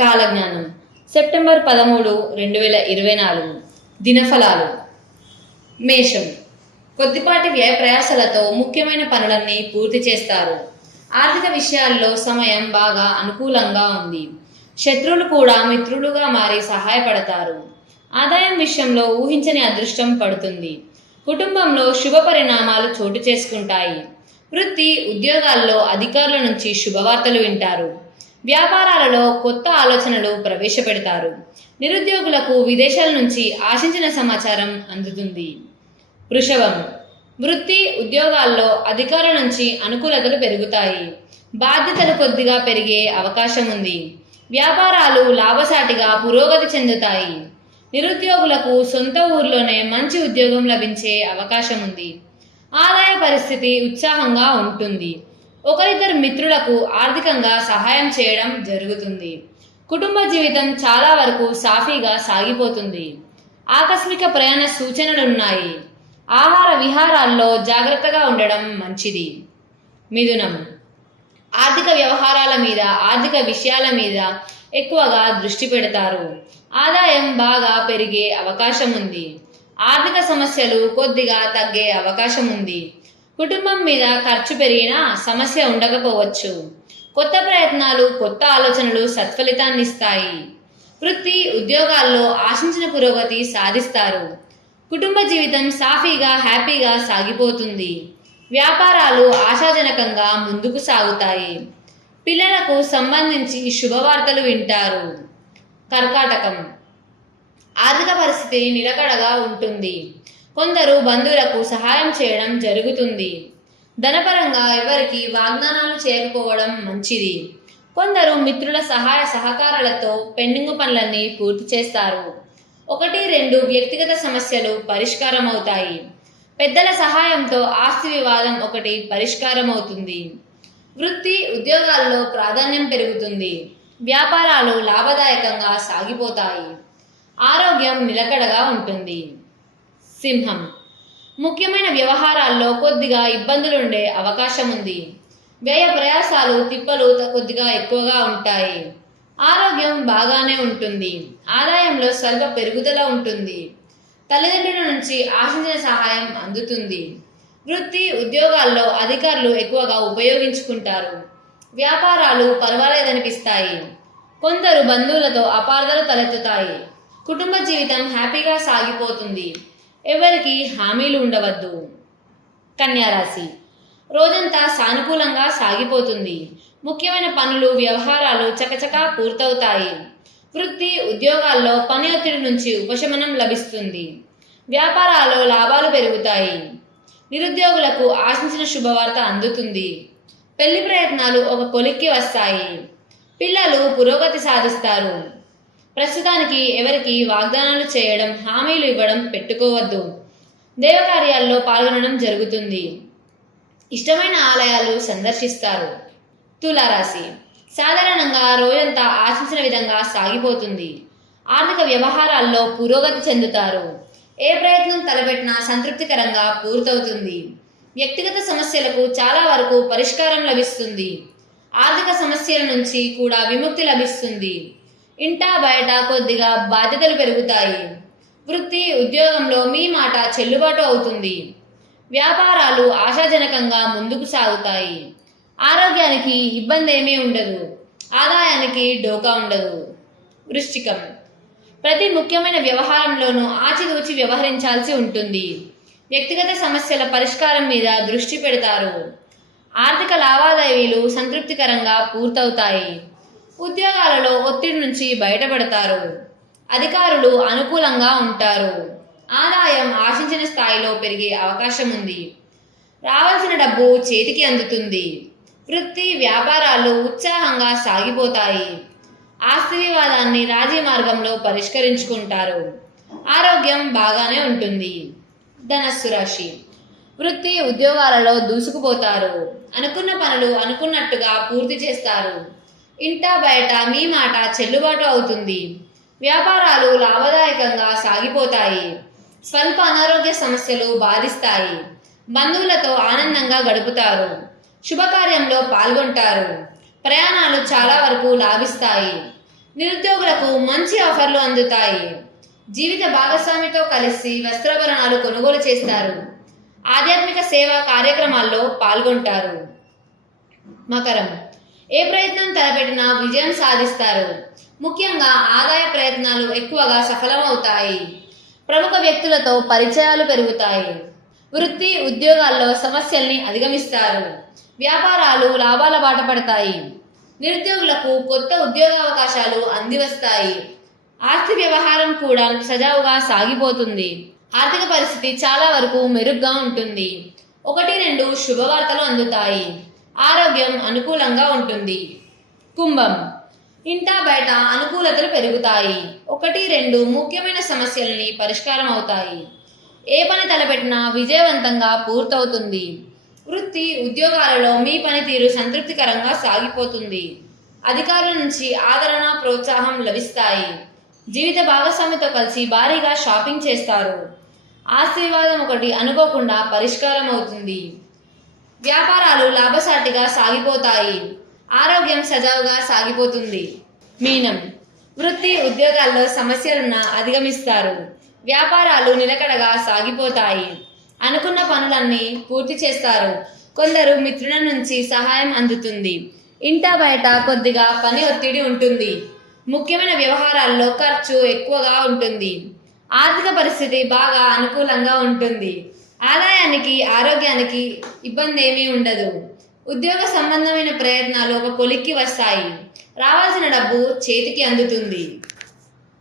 కాలజ్ఞానం సెప్టెంబర్ 13, 2024 దినఫలాలు. మేషం, కొద్దిపాటి వ్యయ ప్రయాసలతో ముఖ్యమైన పనులన్నీ పూర్తి చేస్తారు. ఆర్థిక విషయాల్లో సమయం బాగా అనుకూలంగా ఉంది. శత్రువులు కూడా మిత్రులుగా మారి సహాయపడతారు. ఆదాయం విషయంలో ఊహించని అదృష్టం పడుతుంది. కుటుంబంలో శుభ పరిణామాలు చోటు చేసుకుంటాయి. వృత్తి ఉద్యోగాల్లో అధికారుల నుంచి శుభవార్తలు వింటారు. వ్యాపారాలలో కొత్త ఆలోచనలు ప్రవేశపెడతారు. నిరుద్యోగులకు విదేశాల నుంచి ఆశించిన సమాచారం అందుతుంది. వృషభం, వృత్తి ఉద్యోగాల్లో అధికారుల నుంచి అనుకూలతలు పెరుగుతాయి. బాధ్యతలు కొద్దిగా పెరిగే అవకాశం ఉంది. వ్యాపారాలు లాభసాటిగా పురోగతి చెందుతాయి. నిరుద్యోగులకు సొంత ఊర్లోనే మంచి ఉద్యోగం లభించే అవకాశం ఉంది. ఆదాయ పరిస్థితి ఉత్సాహంగా ఉంటుంది. ఒకరిద్దరు మిత్రులకు ఆర్థికంగా సహాయం చేయడం జరుగుతుంది. కుటుంబ జీవితం చాలా వరకు సాఫీగా సాగిపోతుంది. ఆకస్మిక ప్రయాణ సూచనలున్నాయి. ఆహార విహారాల్లో జాగ్రత్తగా ఉండడం మంచిది. మిథునం, ఆర్థిక వ్యవహారాల మీద, ఆర్థిక విషయాల మీద ఎక్కువగా దృష్టి పెడతారు. ఆదాయం బాగా పెరిగే అవకాశం ఉంది. ఆర్థిక సమస్యలు కొద్దిగా తగ్గే అవకాశం ఉంది. కుటుంబం మీద ఖర్చు పెరిగినా సమస్య ఉండకపోవచ్చు. కొత్త ప్రయత్నాలు, కొత్త ఆలోచనలు సత్ఫలితాన్నిస్తాయి. వృత్తి ఉద్యోగాల్లో ఆశించిన పురోగతి సాధిస్తారు. కుటుంబ జీవితం సాఫీగా, హ్యాపీగా సాగిపోతుంది. వ్యాపారాలు ఆశాజనకంగా ముందుకు సాగుతాయి. పిల్లలకు సంబంధించి శుభవార్తలు వింటారు. కర్కాటకం, ఆర్థిక పరిస్థితి నిలకడగా ఉంటుంది. కొందరు బంధువులకు సహాయం చేయడం జరుగుతుంది. ధనపరంగా ఎవరికి వాగ్దానాలు చేయకపోవడం మంచిది. కొందరు మిత్రుల సహాయ సహకారాలతో పెండింగ్ పనులన్నీ పూర్తి చేస్తారు. 1-2 వ్యక్తిగత సమస్యలు పరిష్కారం అవుతాయి. పెద్దల సహాయంతో ఆస్తి వివాదం ఒకటి పరిష్కారం అవుతుంది. వృత్తి ఉద్యోగాల్లో ప్రాధాన్యం పెరుగుతుంది. వ్యాపారాలు లాభదాయకంగా సాగిపోతాయి. ఆరోగ్యం నిలకడగా ఉంటుంది. సింహం, ముఖ్యమైన వ్యవహారాల్లో కొద్దిగా ఇబ్బందులుండే అవకాశం ఉంది. వ్యయ ప్రయాసాలు, తిప్పలు కొద్దిగా ఎక్కువగా ఉంటాయి. ఆరోగ్యం బాగానే ఉంటుంది. ఆదాయంలో స్వల్ప పెరుగుదల ఉంటుంది. తల్లిదండ్రుల నుంచి ఆశించిన సహాయం అందుతుంది. వృత్తి ఉద్యోగాల్లో అధికారులు ఎక్కువగా ఉపయోగించుకుంటారు. వ్యాపారాలు పర్వాలేదనిపిస్తాయి. కొందరు బంధువులతో అపార్థాలు తలెత్తుతాయి. కుటుంబ జీవితం హ్యాపీగా సాగిపోతుంది. ఎవరికి హామీలు ఉండవద్దు. కన్యారాశి, రోజంతా సానుకూలంగా సాగిపోతుంది. ముఖ్యమైన పనులు, వ్యవహారాలు చకచకా పూర్తవుతాయి. వృత్తి ఉద్యోగాల్లో పని ఒత్తిడి నుంచి ఉపశమనం లభిస్తుంది. వ్యాపారాల్లో లాభాలు పెరుగుతాయి. నిరుద్యోగులకు ఆశించిన శుభవార్త అందుతుంది. పెళ్లి ప్రయత్నాలు ఒక కొలిక్కి వస్తాయి. పిల్లలు పురోగతి సాధిస్తారు. ప్రస్తుతానికి ఎవరికి వాగ్దానాలు చేయడం, హామీలు ఇవ్వడం పెట్టుకోవద్దు. దేవకార్యాల్లో పాల్గొనడం జరుగుతుంది. ఇష్టమైన ఆలయాలు సందర్శిస్తారు. తులారాశి, సాధారణంగా రోజంతా ఆశించిన విధంగా సాగిపోతుంది. ఆర్థిక వ్యవహారాల్లో పురోగతి చెందుతారు. ఏ ప్రయత్నం తలపెట్టినా సంతృప్తికరంగా పూర్తవుతుంది. వ్యక్తిగత సమస్యలకు చాలా వరకు పరిష్కారం లభిస్తుంది. ఆర్థిక సమస్యల నుంచి కూడా విముక్తి లభిస్తుంది. ఇంటా బయట కొద్దిగా బాధ్యతలు పెరుగుతాయి. వృత్తి ఉద్యోగంలో మీ మాట చెల్లుబాటు అవుతుంది. వ్యాపారాలు ఆశాజనకంగా ముందుకు సాగుతాయి. ఆరోగ్యానికి ఇబ్బంది ఏమీ ఉండదు. ఆదాయానికి డోకా ఉండదు. వృశ్చికం, ప్రతి ముఖ్యమైన వ్యవహారంలోనూ ఆచితూచి వ్యవహరించాల్సి ఉంటుంది. వ్యక్తిగత సమస్యల పరిష్కారం మీద దృష్టి పెడతారు. ఆర్థిక లావాదేవీలు సంతృప్తికరంగా పూర్తవుతాయి. ఉద్యోగాలలో ఒత్తిడి నుంచి బయటపడతారు. అధికారులు అనుకూలంగా ఉంటారు. ఆదాయం ఆశించిన స్థాయిలో పెరిగే అవకాశం ఉంది. రావాల్సిన డబ్బు చేతికి అందుతుంది. వృత్తి వ్యాపారాలు ఉత్సాహంగా సాగిపోతాయి. ఆస్తి వివాదాన్ని రాజీ మార్గంలో పరిష్కరించుకుంటారు. ఆరోగ్యం బాగానే ఉంటుంది. ధనస్సు రాశి, వృత్తి ఉద్యోగాలలో దూసుకుపోతారు. అనుకున్న పనులు అనుకున్నట్టుగా పూర్తి చేస్తారు. ఇంటా బయట మీ మాట చెల్లుబాటు అవుతుంది. వ్యాపారాలు లాభదాయకంగా సాగిపోతాయి. స్వల్ప అనారోగ్య సమస్యలు బాధిస్తాయి. బంధువులతో ఆనందంగా గడుపుతారు. శుభకార్యంలో పాల్గొంటారు. ప్రయాణాలు చాలా వరకు లాభిస్తాయి. నిరుద్యోగులకు మంచి ఆఫర్లు అందుతాయి. జీవిత భాగస్వామితో కలిసి వస్త్రాభరణాలు కొనుగోలు చేస్తారు. ఆధ్యాత్మిక సేవా కార్యక్రమాల్లో పాల్గొంటారు. మకరం, ఏ ప్రయత్నం తలపెట్టినా విజయం సాధిస్తారు. ముఖ్యంగా ఆదాయ ప్రయత్నాలు ఎక్కువగా సఫలమవుతాయి. ప్రముఖ వ్యక్తులతో పరిచయాలు పెరుగుతాయి. వృత్తి ఉద్యోగాల్లో సమస్యల్ని అధిగమిస్తారు. వ్యాపారాలు లాభాల బాట పడతాయి. నిరుద్యోగులకు కొత్త ఉద్యోగావకాశాలు అందివస్తాయి. ఆర్థిక వ్యవహారం కూడా సజావుగా సాగిపోతుంది. ఆర్థిక పరిస్థితి చాలా వరకు మెరుగ్గా ఉంటుంది. 1-2 శుభవార్తలు అందుతాయి. ఆరోగ్యం అనుకూలంగా ఉంటుంది. కుంభం, ఇంటా బయట అనుకూలతలు పెరుగుతాయి. 1-2 ముఖ్యమైన సమస్యలని పరిష్కారం అవుతాయి. ఏ పని తలపెట్టినా విజయవంతంగా పూర్తవుతుంది. వృత్తి ఉద్యోగాలలో మీ పనితీరు సంతృప్తికరంగా సాగిపోతుంది. అధికారుల నుంచి ఆదరణ ప్రోత్సాహం లభిస్తాయి. జీవిత భాగస్వామితో కలిసి భారీగా షాపింగ్ చేస్తారు. ఆస్తి వివాదం ఒకటి అనుకోకుండా పరిష్కారం అవుతుంది. వ్యాపారాలు లాభసాటిగా సాగిపోతాయి. ఆరోగ్యం సజావుగా సాగిపోతుంది. మీనం, వృత్తి ఉద్యోగాల్లో సమస్యలున్నా అధిగమిస్తారు. వ్యాపారాలు నిలకడగా సాగిపోతాయి. అనుకున్న పనులన్నీ పూర్తి చేస్తారు. కొందరు మిత్రుల నుంచి సహాయం అందుతుంది. ఇంటా బయట కొద్దిగా పని ఒత్తిడి ఉంటుంది. ముఖ్యమైన వ్యవహారాల్లో ఖర్చు ఎక్కువగా ఉంటుంది. ఆర్థిక పరిస్థితి బాగా అనుకూలంగా ఉంటుంది. ఆదాయానికి ఆరోగ్యానికి ఇబ్బంది ఏమీ ఉండదు. ఉద్యోగ సంబంధమైన ప్రయత్నాలు ఒక కొలిక్కి వస్తాయి. రావాల్సిన డబ్బు చేతికి అందుతుంది.